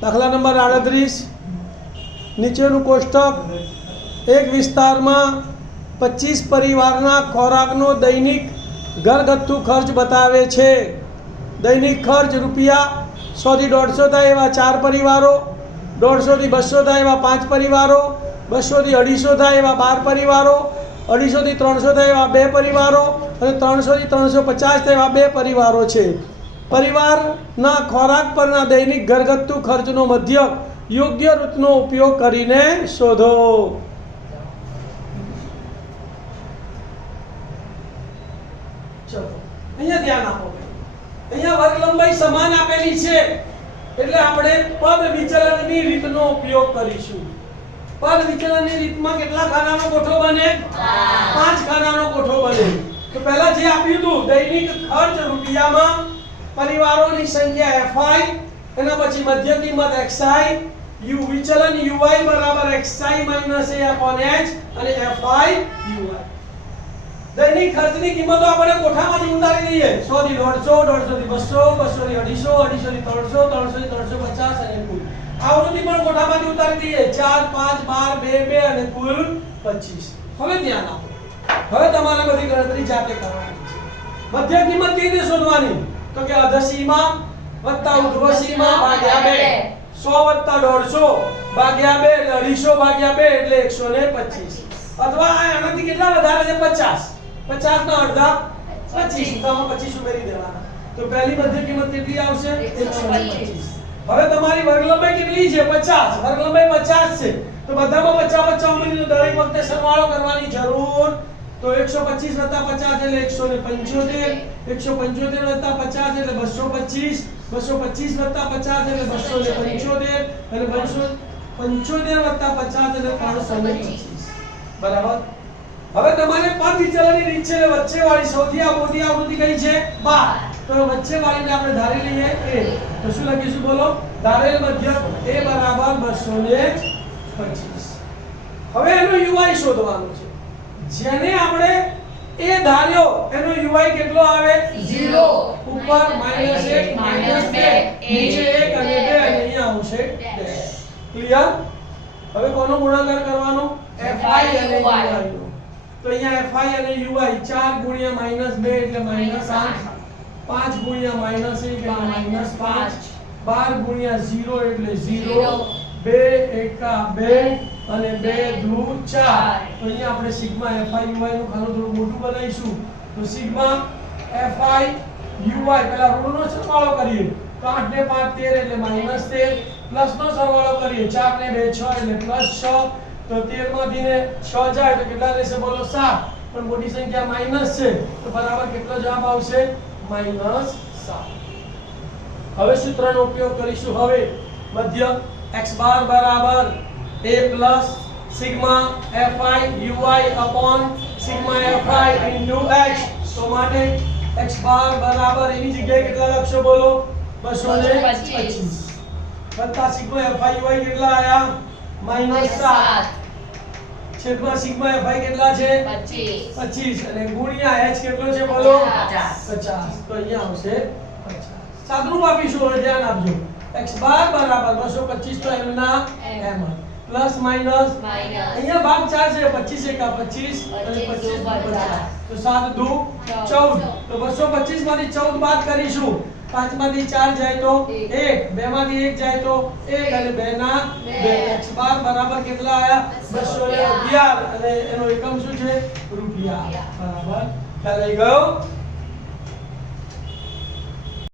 દાખલા નંબર 38 નીચેનું કોષ્ટક એક વિસ્તારમાં 25 પરિવારના ખોરાકનો દૈનિક ઘરગથ્થુ ખર્ચ બતાવે છે. દૈનિક ખર્ચ રૂપિયા 100 થી 150 થાય એવા 4 પરિવારો, 150 થી 200 થાય એવા 5 પરિવારો, 200 થી 250 થાય એવા 12 પરિવારો, 250 થી 300 થાય એવા 2 પરિવારો અને 300 થી 350 થાય એવા 2 પરિવારો છે. પરિવારના ખોરાક પરના દૈનિક ઘરગથ્થુ ખર્ચનો મધ્યક યોગ્ય રીતનો ઉપયોગ કરીને શોધો. ચલો અહીંયા ધ્યાન આપો. અહીંયા વર્ગ લંબાઈ સમાન આપેલી છે એટલે આપણે પદ વિચલનની રીતનો ઉપયોગ કરીશું. પદ વિચલનની રીતમાં કેટલા ખાનાનો કોઠો બને? 5 ખાનાનો કોઠો બને. તો પહેલા જે આપ્યું હતું દૈનિક ખર્ચ રૂપિયામાં, પરિવારોની સંખ્યા fi, એના પછી મધ્ય કિંમત xi, u વિચલન ui બરાબર xi - a h અને fi ui. દૈનિક ખર્ચની કિંમતો આપણે કોઠામાંથી ઉતારી દઈએ. 100 થી 150, 150 થી 200, 200 થી 250, 250 થી 300, 300 થી 350 અને કુલ. આવૃત્તિ પણ કોઠામાંથી ઉતારી દઈએ. 4, 5, 12, 2, 2 અને કુલ 25. હવે ધ્યાન આપો. હવે તમારે બધી ગણતરી જાતે કરવાની છે. મધ્ય કિંમત કેવી રીતે શોધવાની? તો કે અધસીમા વત્તા ઉર્ધ્વસીમા ભાગ્યા 2. 100 વત્તા 150 ભાગ્યા 2 એટલે 250 ભાગ્યા 2 એટલે 125. અથવા આનાથી કેટલા વધારે છે? 50. 50 ના અડધા 25. તો 25 ઉમેરી દેવાના. તો પહેલી મધ્ય કિંમત કેટલી આવશે? 125. હવે તમારી વર્ગ લંબાઈ કેટલી છે? 50. વર્ગ લંબાઈ 50 છે. તો બધામાં 50 50 ઉમેરીને દરેક વખતે સરવાળો કરવાની જરૂર. તો 125 વત્તા 50 એટલે 175, 175 વત્તા 50 એટલે 225, 225 વત્તા 50 એટલે 275 અને 275 વત્તા 50 એટલે 325. બરાબર. હવે તમારે પદ વિચલનની રીત છે એટલે વચ્ચેવાળી સૌથી મોટી આવૃત્તિ કઈ છે? 12. તો વચ્ચેવાળીને આપણે ધારી લઈએ a. તો શું લખીશું બોલો? ધારેલ મધ્યક a બરાબર 225. હવે એનો ui શોધવાનો છે. જેને આપણે a ધાર્યો એનો ui કેટલો આવે? 0. ઉપર -1 -2 નીચે 1 અને 2 અને અહીંયા આવશે ડેશ. ક્લિયર? હવે કોનો ગુણાકાર કરવાનો? fi અને ui નો. તો અહીંયા fi અને ui 4 ગુણ્યા -2 એટલે -8, 5 ગુણ્યા -1 એટલે -5, 12 ગુણ્યા 0 એટલે 0, 2 એકા 2 અને 2 દુ 4. તો અહીંયા આપણે સિગ્મા fi ui નું ખાનું થોડું મોટું બનાવીશું. તો સિગ્મા fi ui પહેલા ઋણનો સરવાળો કરીએ. તો 8 ને 5 13 એટલે -13, પ્લસનો સરવાળો કરીએ. 4 ને 2 6 એટલે +6. તો 13 માંથી ને 6 જાય તો કેટલા રહેશે બોલો? 7. પણ મોટી સંખ્યા માઈનસ છે તો બરાબર કેટલો જવાબ આવશે? -7. હવે સૂત્રનો ઉપયોગ કરીશું. હવે મધ્ય x બાર બરાબર a plus sigma fi ui upon sigma fi into x. તો માટે x બાર બરાબર એની જગ્યાએ કેટલા લખશો બોલો? 225 વત્તા સિગ્મા fi ui કેટલા આયા? -7 છેદમાં સિગ્મા fi કેટલા છે? 25 અને ગુણ્યા h કેટલો છે બોલો? 50. તો અહીંયા આવશે 50. સાદરૂપ આપીશું. હવે ધ્યાન આપજો. x બાર બરાબર 225 તો m ના m પ્લસ માઈનસ અહીંયા ભાગ 4 છે. 25 એકા 25 અને 25 50. તો 7 દુ 14. તો 225 માંથી 14 બાદ કરીશું. 5 માંથી 4 જાય તો 1, 2 માંથી 1 જાય તો 1 અને 2 ના 2. x બાર બરાબર કેટલા આયા? 211 અને એનો એકમ શું છે? રૂપિયા. બરાબર. ખ્યાલ આવી ગયો?